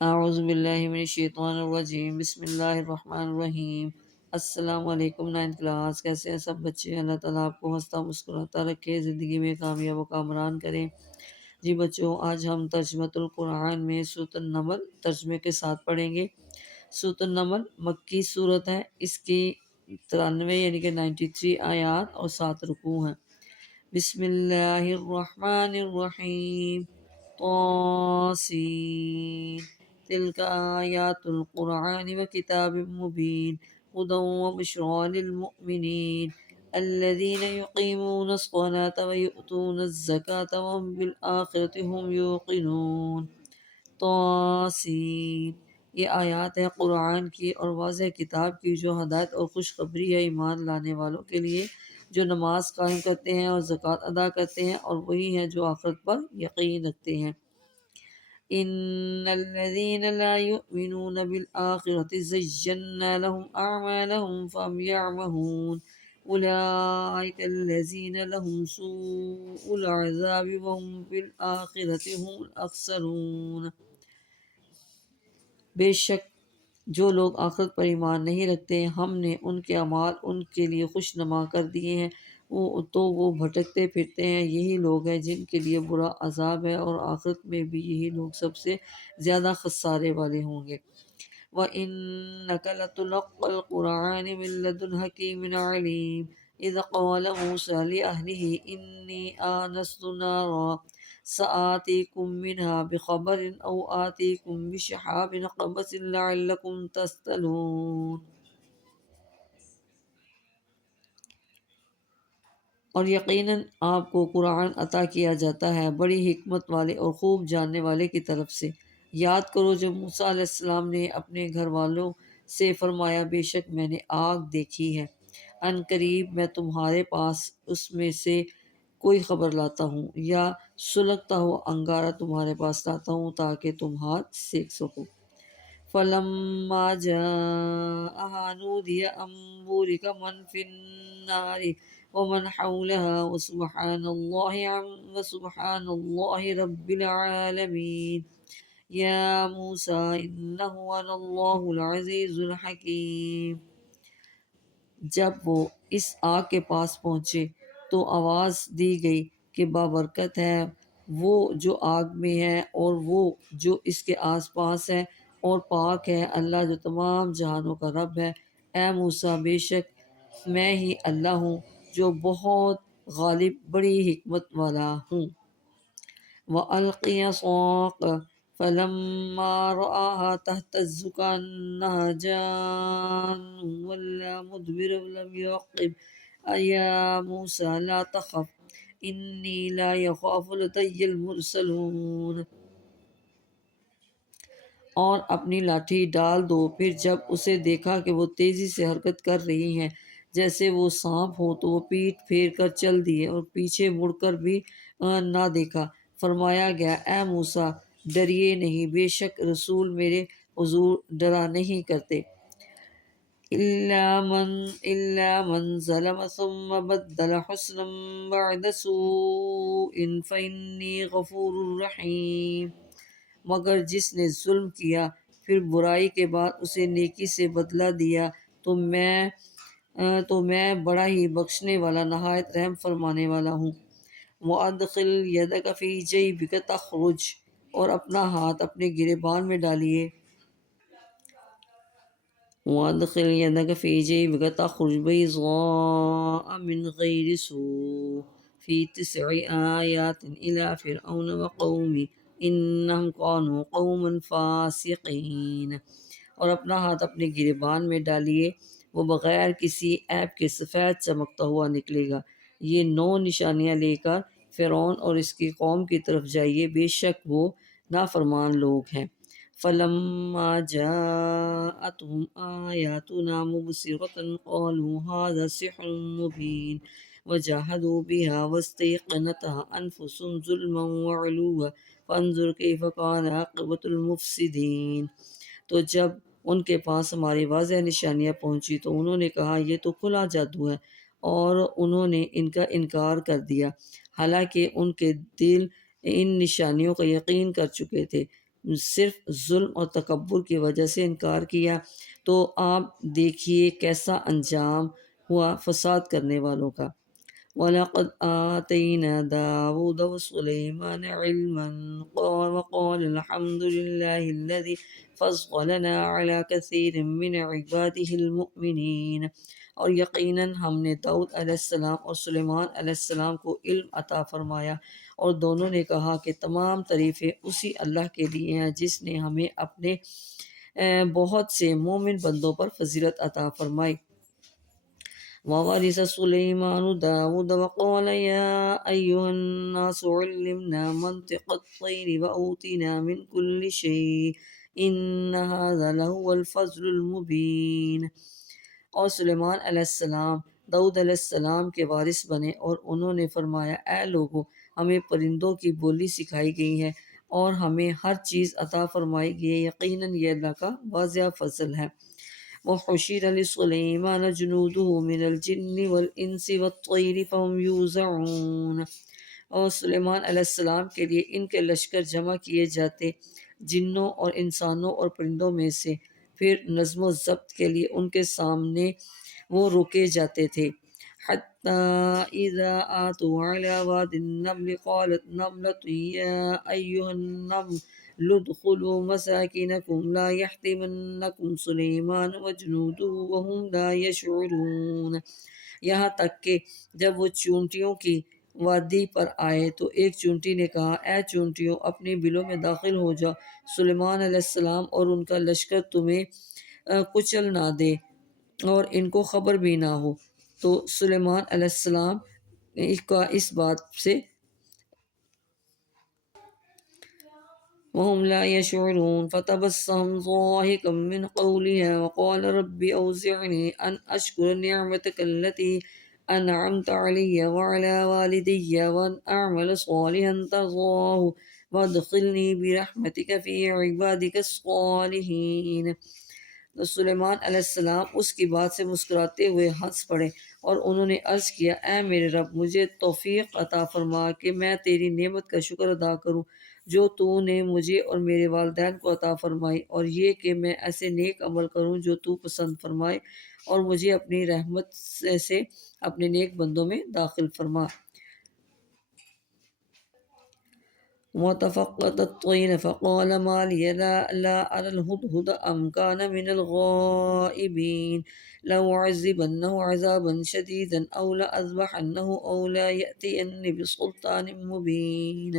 اعوذ باللہ من الشیطان الرجیم، بسم اللہ الرحمن الرحیم۔ السلام علیکم نائنتھ کلاس، کیسے ہیں سب بچے؟ اللہ تعالیٰ آپ کو ہنستا مسکراتا رکھے، زندگی میں کامیاب و کامران کریں۔ جی بچوں، آج ہم ترجمۃ القرآن میں سورۃ النمل ترجمے کے ساتھ پڑھیں گے۔ سورۃ النمل مکی صورت ہے، اس کی 93 یعنی کہ 93 آیات اور 7 رکوع ہیں۔ بسم اللہ الرحمن الرحیم، طاسین، تلک آیات القرآن وکتاب مبین، ہدی وبشریٰ للمؤمنین الذین یقیمون الصلاة ویؤتون الزکاة وهم بالآخرة هم یوقنون۔ طاسین، یہ آیات ہے قرآن کی اور واضح کتاب کی، جو ہدایت اور خوشخبری ہے ایمان لانے والوں کے لیے، جو نماز قائم کرتے ہیں اور زکوٰۃ ادا کرتے ہیں، اور وہی ہیں جو آخرت پر یقین رکھتے ہیں۔ ان الذين لا يؤمنون بالآخرة زينا لهم اعمالهم فهم يعمهون اولئك الذين لهم سوء العذاب وهم في الآخرة هم الاخسرون۔ بے شک جو لوگ آخرت پر ایمان نہیں رکھتے، ہم نے ان کے اعمال ان کے لیے خوش نما کر دیے ہیں، وہ بھٹکتے پھرتے ہیں۔ یہی لوگ ہیں جن کے لیے برا عذاب ہے، اور آخرت میں بھی یہی لوگ سب سے زیادہ خسارے والے ہوں گے۔ وَإِنَّكَ لَتُلَقَّى الْقُرْآنَ مِن لَّدُنْ حَكِيمٍ عَلِيمٍ إِذْ قَالَ مُوسَىٰ لِأَهْلِهِ إِنِّي آنَسْتُ نَارًا سآتيكم منها بخبر أو آتيكم بشهاب قبس لعلكم تصطلون۔ اور یقیناً آپ کو قرآن عطا کیا جاتا ہے بڑی حکمت والے اور خوب جاننے والے کی طرف سے۔ یاد کرو جب موسیٰ علیہ السلام نے اپنے گھر والوں سے فرمایا، بے شک میں نے آگ دیکھی ہے، ان قریب میں تمہارے پاس اس میں سے کوئی خبر لاتا ہوں، یا سلگتا ہوا انگارہ تمہارے پاس لاتا ہوں تاکہ تم ہاتھ سیک سکو۔ فَلَمَّا جَاءَهَا نُودِيَ أَن بُورِكَ مَن فِي النَّارِ وَمَنْ حَوْلَهَا وَسُبْحَانَ اللَّهِ رَبِّ الْعَالَمِينَ يَا مُوسَىٰ إِنَّهُ أَنَا اللَّهُ الْعَزِيزُ الْحَكِيمُ۔ جب وہ اس آگ کے پاس پہنچے تو آواز دی گئی کہ بابرکت ہے وہ جو آگ میں ہے، اور وہ جو اس کے آس پاس ہے، اور پاک ہے اللہ جو تمام جہانوں کا رب ہے۔ اے موسیٰ، بے شک میں ہی اللہ ہوں جو بہت غالب بڑی حکمت والا ہوں۔ وَأَلْقِيَ عَصَاكَ فَلَمَّا رَآهَا تَهْتَزُّ كَأَنَّهَا جَانٌّ وَلَّىٰ مُدْبِرًا وَلَمْ يُعَقِّبْ يَا مُوسَىٰ لَا تَخَفْ إِنِّي لَا يَخَافُ لَدَيَّ الْمُرْسَلُونَ۔ اور اپنی لاٹھی ڈال دو۔ پھر جب اسے دیکھا کہ وہ تیزی سے حرکت کر رہی ہیں جیسے وہ سانپ ہو، تو وہ پیٹ پھیر کر چل دیے اور پیچھے مڑ کر بھی نہ دیکھا۔ فرمایا گیا، اے موسیٰ ڈریے نہیں، بے شک رسول میرے حضور ڈرا نہیں کرتے۔ إِلَّا مَن ظَلَمَ ثُمَّ بَدَّلَ حُسْنًا بَعْدَ سُوءٍ فَإِنِّي غَفُورٌ رَحِيمٌ۔ مگر جس نے ظلم کیا پھر برائی کے بعد اسے نیکی سے بدلہ دیا تو میں بڑا ہی بخشنے والا نہایت رحم فرمانے والا ہوں۔ وَأَدْخِلْ يَدَكَ فِي جَيْبِكَ تَخْرُجْ، اور اپنا ہاتھ اپنے گریبان میں ڈالیے۔ وَأَدْخِلْ يَدَكَ فِي جَيْبِكَ تَخْرُجْ بَيْضَاءَ مِنْ غَيْرِ سُوءٍ فِي 9 آيَاتٍ إِلَىٰ فِرْعَوْنَ وَقَوْمِهِ إِنَّهُمْ كَانُوا قَوْمًا فَاسِقِينَ۔ اور اپنا ہاتھ اپنے گریبان میں ڈالیے، وہ بغیر کسی عیب کے سفید چمکتا ہوا نکلے گا۔ یہ 9 نشانیاں لے کر فرعون اور اس کی قوم کی طرف جائیے، بے شک وہ نافرمان لوگ ہیں۔ فَلَمَّا جَاءَتْهُمْ آيَاتُنَا مُبْصِرَةً قَالُوا هَٰذَا سِحْرٌ مُّبِينٌ وَجَحَدُوا بِهَا وَاسْتَيْقَنَتْهَا أَنفُسُهُمْ ظُلْمًا وَعُلُوًّا فَانظُرْ كَيْفَ كَانَ عَاقِبَةُ الْمُفْسِدِينَ۔ تو جب ان کے پاس ہماری واضح نشانیاں پہنچی تو انہوں نے کہا، یہ تو کھلا جادو ہے، اور انہوں نے ان کا انکار کر دیا، حالانکہ ان کے دل ان نشانیوں کا یقین کر چکے تھے۔ صرف ظلم اور تکبر کی وجہ سے انکار کیا، تو آپ دیکھیے کیسا انجام ہوا فساد کرنے والوں کا۔ وَلَقَدْ آتَيْنَا دَاوُودَ وَسُلَيْمَانَ عِلْمًا وَقَالَ الْحَمْدُ لِلَّهِ الَّذِي فَضَّلَنَا عَلَى كَثِيرٍ مِّنْ عِبَادِهِ الْمُؤْمِنِينَ، اور یقیناً ہم نے داؤد علیہ السلام اور سلیمان علیہ السلام کو علم عطا فرمایا، اور دونوں نے کہا کہ تمام تعریفیں اسی اللہ کے لیے ہیں جس نے ہمیں اپنے بہت سے مومن بندوں پر فضیلت عطا فرمائی۔ وَوَرِثَ سُلَيْمَانُ دَاوُودَ وَقَالَ يَا أَيُّهَا النَّاسُ عُلِّمْنَا مَنطِقَ الطَّيْرِ وَأُوتِينَا مِنْ كُلِّ شَيْءٍ إِنَّ هَذَا لَهُوَ الْفَضْلُ الْمُبِينُ۔ اور سلیمان علیہ السلام داؤد علیہ السلام کے وارث بنے، اور انہوں نے فرمایا، اے لوگو، ہمیں پرندوں کی بولی سکھائی گئی ہے اور ہمیں ہر چیز عطا فرمائی گئی ہے، یقیناً یہ اللہ کا واضح فضل ہے۔ وَحُشِرَ لِسُلَيْمَانَ جُنُودُهُ مِنَ الْجِنِّ وَالْإِنسِ وَالطَّيْرِ فَهُمْ يُوزَعُونَ، اور سلیمان علیہ السلام کے لیے ان کے لشکر جمع کیے جاتے جنوں اور انسانوں اور پرندوں میں سے، پھر نظم و ضبط کے لیے ان کے سامنے وہ روکے جاتے تھے۔ حَتَّى إِذَا آتَوْا عَلَى وَادِ النَّمْلِ قَالَتْ نَمْلَةٌ يَا أَيُّهَا النَّمْلُ ادْخُلُوا مَسَاكِنَكُمْ لَا يَحْطِمَنَّكُمْ سُلَيْمَانُ وَجُنُودُهُ وَهُمْ لَا يَشْعُرُونَ، یہاں تک کہ جب وہ چونٹیوں کی وادی پر آئے تو ایک چونٹی نے کہا، اے چونٹیوں، اپنی بلوں میں داخل ہو جاؤ، سلیمان علیہ السلام اور ان کا لشکر تمہیں کچل نہ دے اور ان کو خبر بھی نہ ہو۔ تو سلیمان علیہ السلام کا اس بات سے وَهُمْ لَا يَشْعُرُونَ فَتَبَسَّمَ ضَاحِكًا مِّنْ قَوْلِهَا وَقَالَ رَبِّ أَوْزِعْنِي أَنْ أَشْكُرَ نِعْمَتَكَ الَّتِي أَنْعَمْتَ عَلَيَّ وَعَلَى وَالِدَيَّ وَأَنْ أَعْمَلَ صَالِحًا تَرْضَاهُ وَادْخِلْنِي بِرَحْمَتِكَ فِي عِبَادِكَ الصَّالِحِينَ۔ تو سلیمان علیہ السلام اس کی بات سے مسکراتے ہوئے ہنس پڑے، اور انہوں نے عرض کیا، اے میرے رب، مجھے توفیق عطا فرما کہ میں تیری نعمت کا شکر ادا کروں جو تو نے مجھے اور میرے والدین کو عطا فرمائی، اور یہ کہ میں ایسے نیک عمل کروں جو تو پسند فرمائے، اور مجھے اپنی رحمت سے اپنے نیک بندوں میں داخل فرما۔ وَتَفَقَّدَ الطَّيْرَ فَقَالَ مَا لِيَ لَا أَرَى الْهُدْهُدَ أَمْ كَانَ مِنَ الْغَائِبِينَ لَأُعَذِّبَنَّهُ عَذَابًا شَدِيدًا أَوْ لَأَذْبَحَنَّهُ أَوْ لَيَأْتِيَنِّي بِسُلْطَانٍ مُّبِينٍ۔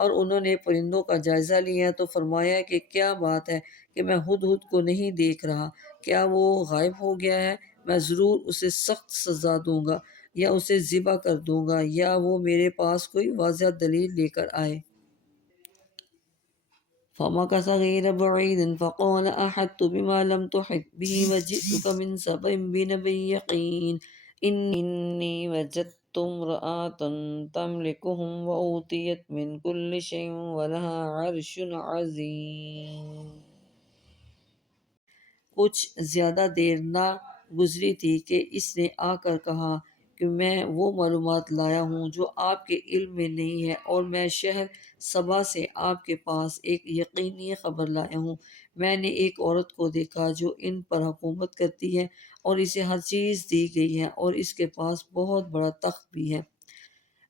اور انہوں نے پرندوں کا جائزہ لیا تو فرمایا کہ کیا بات ہے کہ میں ہدہد کو نہیں دیکھ رہا، کیا وہ غائب ہو گیا ہے؟ میں ضرور اسے سخت سزا دوں گا، یا اسے ذبح کر دوں گا، یا وہ میرے پاس کوئی واضح دلیل لے کر آئے۔ فَمَكَثَ غَيْرَ بَعِيدٍ فَقَالَ أَحَطتُ بِمَا لَمْ تُحِطْ بِهِ وَجِئْتُكَ مِنْ سَبَإٍ بِنَبَإٍ يَقِينٍ إِنِّي وَجَدتُّ امْرَأَةً تَمْلِكُهُمْ وَأُوتِيَتْ مِنْ كُلِّ شَيْءٍ وَلَهَا عَرْشٌ عَظِيمٌ۔ کچھ زیادہ دیر نہ گزری تھی کہ اس نے آ کر کہا کہ میں وہ معلومات لایا ہوں جو آپ کے علم میں نہیں ہے، اور میں شہر سبا سے آپ کے پاس ایک یقینی خبر لایا ہوں۔ میں نے ایک عورت کو دیکھا جو ان پر حکومت کرتی ہے، اور اسے ہر چیز دی گئی ہے، اور اس کے پاس بہت بڑا تخت بھی ہے۔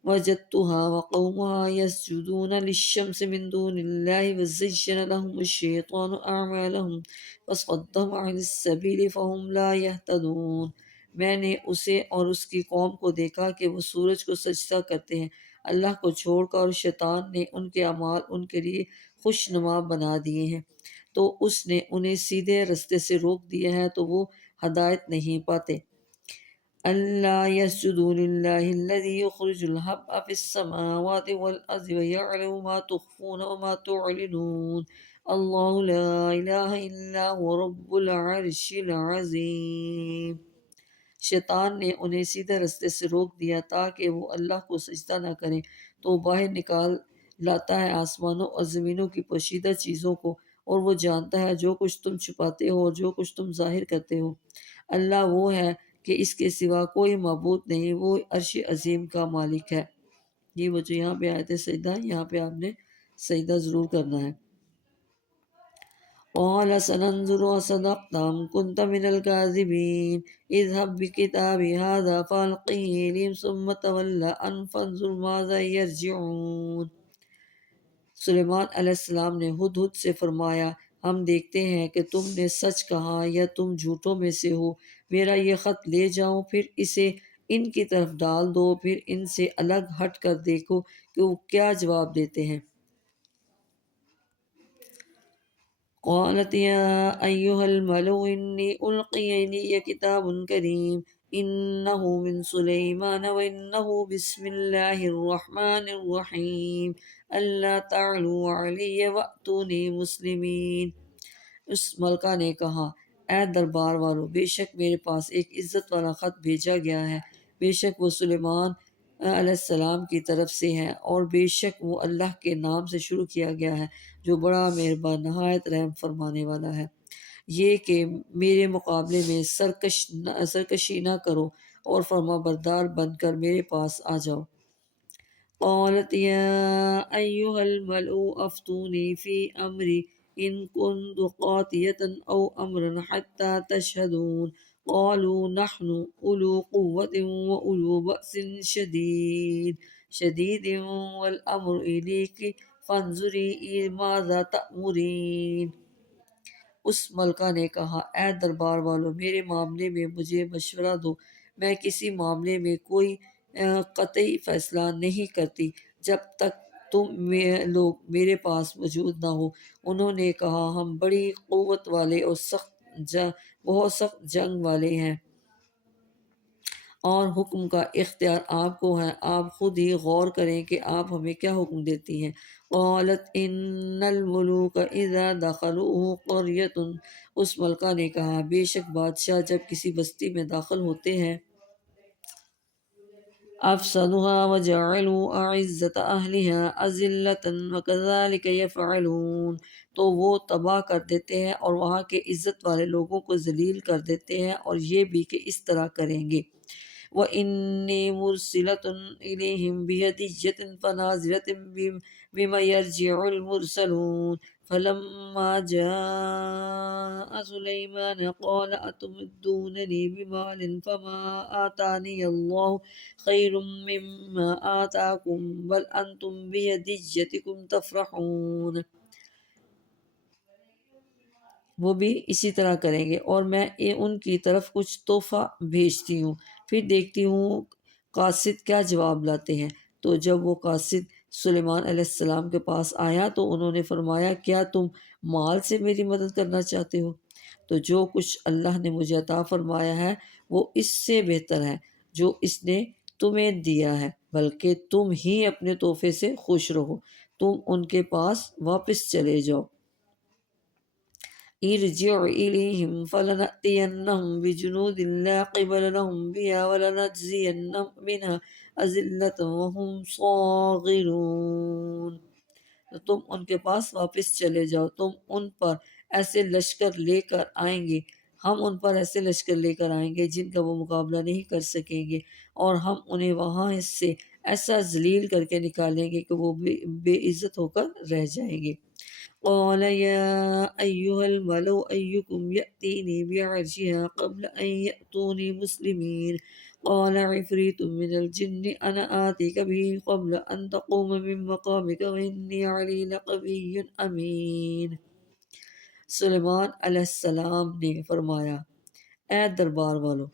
وَجَدتُّهَا وَقَوْمَهَا يَسْجُدُونَ لِلشَّمْسِ مِن دُونِ اللَّهِ وَزَيَّنَ لَهُمُ الشَّيْطَانُ أَعْمَالَهُمْ فَصَدَّهُمْ عَنِ السَّبِيلِ فَهُمْ لَا يَهْتَدُونَ۔ میں نے اسے اور اس کی قوم کو دیکھا کہ وہ سورج کو سجدہ کرتے ہیں اللہ کو چھوڑ کر، اور شیطان نے ان کے اعمال ان کے لیے خوش نما بنا دیے ہیں، تو اس نے انہیں سیدھے رستے سے روک دیا ہے، تو وہ ہدایت نہیں پاتے۔ أَلَّا يَسْجُدُوا لِلَّهِ الَّذِي يُخْرِجُ الْحَبَّ فِي السَّمَاوَاتِ وَالْأَرْضِ وَيَعْلَمُ مَا تُخْفُونَ وَمَا تُعْلِنُونَ اللَّهُ لَا إِلَٰهَ إِلَّا هُوَ رَبُّ الْعَرْشِ الْعَظِيمِ۔ شیطان نے انہیں سیدھے رستے سے روک دیا تاکہ وہ اللہ کو سجدہ نہ کریں، تو وہ باہر نکال لاتا ہے آسمانوں اور زمینوں کی پوشیدہ چیزوں کو، اور وہ جانتا ہے جو کچھ تم چھپاتے ہو اور جو کچھ تم ظاہر کرتے ہو۔ اللہ وہ ہے کہ اس کے سوا کوئی معبود نہیں، وہ عرش عظیم کا مالک ہے۔ یہ وہ جو یہاں پہ آیت سجدہ، یہاں پہ آپ نے سجدہ ضرور کرنا ہے۔ قال سننظر أصدقت أم كنت من الكاذبين اذهب بكتابي هذا فألقه إليهم ثم تولى عنهم فانظر ماذا يرجعون۔ سلیمان علیہ السلام نے ہدہد سے فرمایا ہم دیکھتے ہیں کہ تم نے سچ کہا یا تم جھوٹوں میں سے ہو، میرا یہ خط لے جاؤ، پھر اسے ان کی طرف ڈال دو، پھر ان سے الگ ہٹ کر دیکھو کہ وہ کیا جواب دیتے ہیں۔ قالت یا ایہا الملأ انی القی الی کتاب کریم انہ من سلیمان وانہ بسم اللہ الرحمن الرحیم اللہ تعلوا علی واتونی مسلمین۔ اس ملکہ نے کہا اے دربار والو، بے شک میرے پاس ایک عزت والا خط بھیجا گیا ہے، بے شک وہ سلیمان علیہ السلام کی طرف سے ہے، اور بے شک وہ اللہ کے نام سے شروع کیا گیا ہے جو بڑا مہربان نہایت رحم فرمانے والا ہے۔ یہ کہ میرے مقابلے میں سرکشی نہ کرو اور فرما بردار بن کر میرے پاس آ جاؤ۔ قالت یا ایہا الملأ افتونی فی امری ان کنت قاطیۃ او امرا حتی تشہدون قالوا نحن اولو قوة واولو بأس شدید والامر الیک فانظری ماذا تأمرین۔ اس ملکہ نے کہا اے دربار والو، میرے معاملے میں مجھے مشورہ دو، میں کسی معاملے میں کوئی قطعی فیصلہ نہیں کرتی جب تک تم لوگ میرے پاس موجود نہ ہو۔ انہوں نے کہا ہم بڑی قوت والے اور بہت سخت جنگ والے ہیں، اور حکم کا اختیار آپ کو ہے، آپ خود ہی غور کریں کہ آپ ہمیں کیا حکم دیتی ہیں۔ قالت ان الملوک اذا دخلوا قریۃ، اس ملکہ نے کہا بے شک بادشاہ جب کسی بستی میں داخل ہوتے ہیں افسدوها وجعلوا اعزت اہلها اذلۃ وکذلک یفعلون، تو وہ تباہ کر دیتے ہیں اور وہاں کے عزت والے لوگوں کو ذلیل کر دیتے ہیں، اور یہ بھی کہ اس طرح کریں گے۔ وَإِنِّي مُرْسِلَةٌ إِلَيْهِمْ بِهَدِيَّةٍ فَنَاظِرَةٌ بِمَ يَرْجِعُ الْمُرْسَلُونَ فَلَمَّا جَاءَ سُلَيْمَانَ قَالَ أَتُمِدُّونَنِي بِمَالٍ فَمَا آتَانِيَ اللَّهُ خَيْرٌ مِّمَّا آتَاكُمْ بَلْ أَنْتُمْ بِهَدِيَّتِكُمْ تَفْرَحُونَ۔ وہ بھی اسی طرح کریں گے، اور میں ان کی طرف کچھ تحفہ بھیجتی ہوں، پھر دیکھتی ہوں قاصد کیا جواب لاتے ہیں۔ تو جب وہ قاصد سلیمان علیہ السلام کے پاس آیا تو انہوں نے فرمایا کیا تم مال سے میری مدد کرنا چاہتے ہو؟ تو جو کچھ اللہ نے مجھے عطا فرمایا ہے وہ اس سے بہتر ہے جو اس نے تمہیں دیا ہے، بلکہ تم ہی اپنے تحفے سے خوش رہو، تم ان کے پاس واپس چلے جاؤ۔ ارجع إليهم فلنأتينهم بجنود لا قبل لهم بها ولنجزينهم منها أذلة وهم صاغرون۔ تم ان کے پاس واپس چلے جاؤ، تم ان پر ایسے لشکر لے کر آئیں گے، ہم ان پر ایسے لشکر لے کر آئیں گے جن کا وہ مقابلہ نہیں کر سکیں گے، اور ہم انہیں وہاں سے ایسا ذلیل کر کے نکالیں گے کہ وہ بے عزت ہو کر رہ جائیں گے۔ قال يا أيها الملأ أيكم يأتيني بعرشها قبل أن يأتوني مسلمين قال عفريت من الجن أنا آتيك به قبل أن تقوم من مقامك وإني عليه لقوي أمين۔ سلیمان علیہ السلام نے فرمایا اے دربار والو،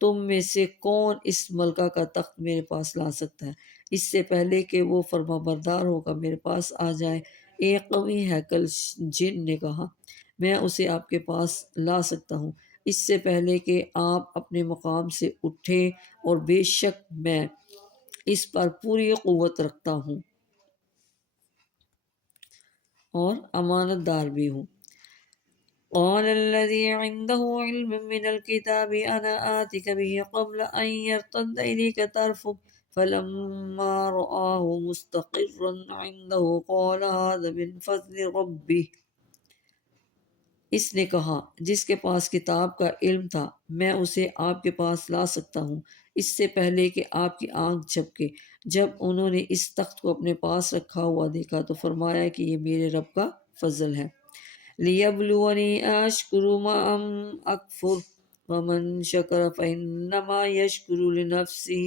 تم میں سے کون اس ملکہ کا تخت میرے پاس لا سکتا ہے اس سے پہلے کہ وہ فرما بردار ہو کر میرے پاس آ جائے؟ ایک قوی ہیکل جن نے کہا میں اسے آپ کے پاس لا سکتا ہوں اس سے پہلے کہ آپ اپنے مقام سے اٹھیں، اور بے شک میں اس پر پوری قوت رکھتا ہوں اور امانت دار بھی ہوں۔ قال الذي عنده علم من الكتاب أنا آتك به قبل أن يرتد إليك طرفك فلما رآه مستقرا عنده قال هذا من فضل ربه۔ اس نے کہا جس کے پاس کتاب کا علم تھا میں اسے آپ کے پاس لا سکتا ہوں اس سے پہلے کہ آپ کی آنکھ جھپکے۔ جب انہوں نے اس تخت کو اپنے پاس رکھا ہوا دیکھا تو فرمایا کہ یہ میرے رب کا فضل ہے۔ لِيَبْلُوَنِي أَشْكُرُ أَمْ أَكْفُرُ وَمَنْ شَكَرَ فَإِنَّمَا يَشْكُرُ لِنَفْسِهِ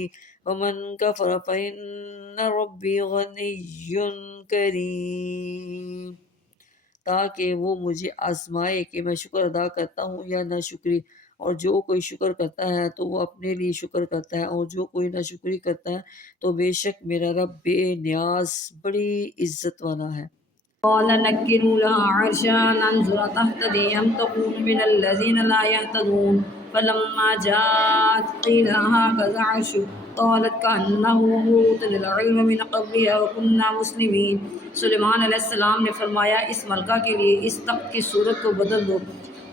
وَمَنْ كَفَرَ فَإِنَّ رَبِّي غَنِيٌّ كَرِيمٌ، تاکہ وہ مجھے آزمائے کہ میں شکر ادا کرتا ہوں یا نہ شکری، اور جو کوئی شکر کرتا ہے تو وہ اپنے لیے شکر کرتا ہے، اور جو کوئی نہ شکری کرتا ہے تو بے شک میرا رب بے نیاز بڑی عزت والا ہے۔ قال نكروا لها عرشها ننظر تهتدي أم تكون من الذين لا يهتدون فلما جاءت قيل هكذا عرشك قالت كأنه أوتي العلم من قبلها وكنا مسلمين۔ سلیمان علیہ السلام نے فرمایا اس ملکہ کے لیے اس تخت کی صورت کو بدل دو،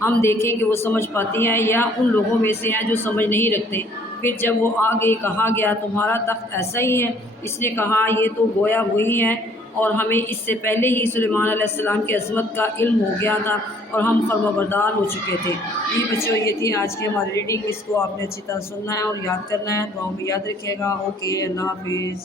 ہم دیکھیں کہ وہ سمجھ پاتی ہیں یا ان لوگوں میں سے ہیں جو سمجھ نہیں رکھتے۔ پھر جب وہ آ گئی کہا گیا تمہارا تخت ایسا ہی ہے؟ اس نے کہا یہ تو گویا وہی ہے، اور ہمیں اس سے پہلے ہی سلیمان علیہ السلام کی عظمت کا علم ہو گیا تھا اور ہم فرمانبردار ہو چکے تھے۔ جی بچوں، یہ تھی آج کی ہماری ریڈنگ، اس کو آپ نے اچھی طرح سننا ہے اور یاد کرنا ہے، دعاؤں میں یاد رکھیے گا۔ اوکے، اللہ حافظ۔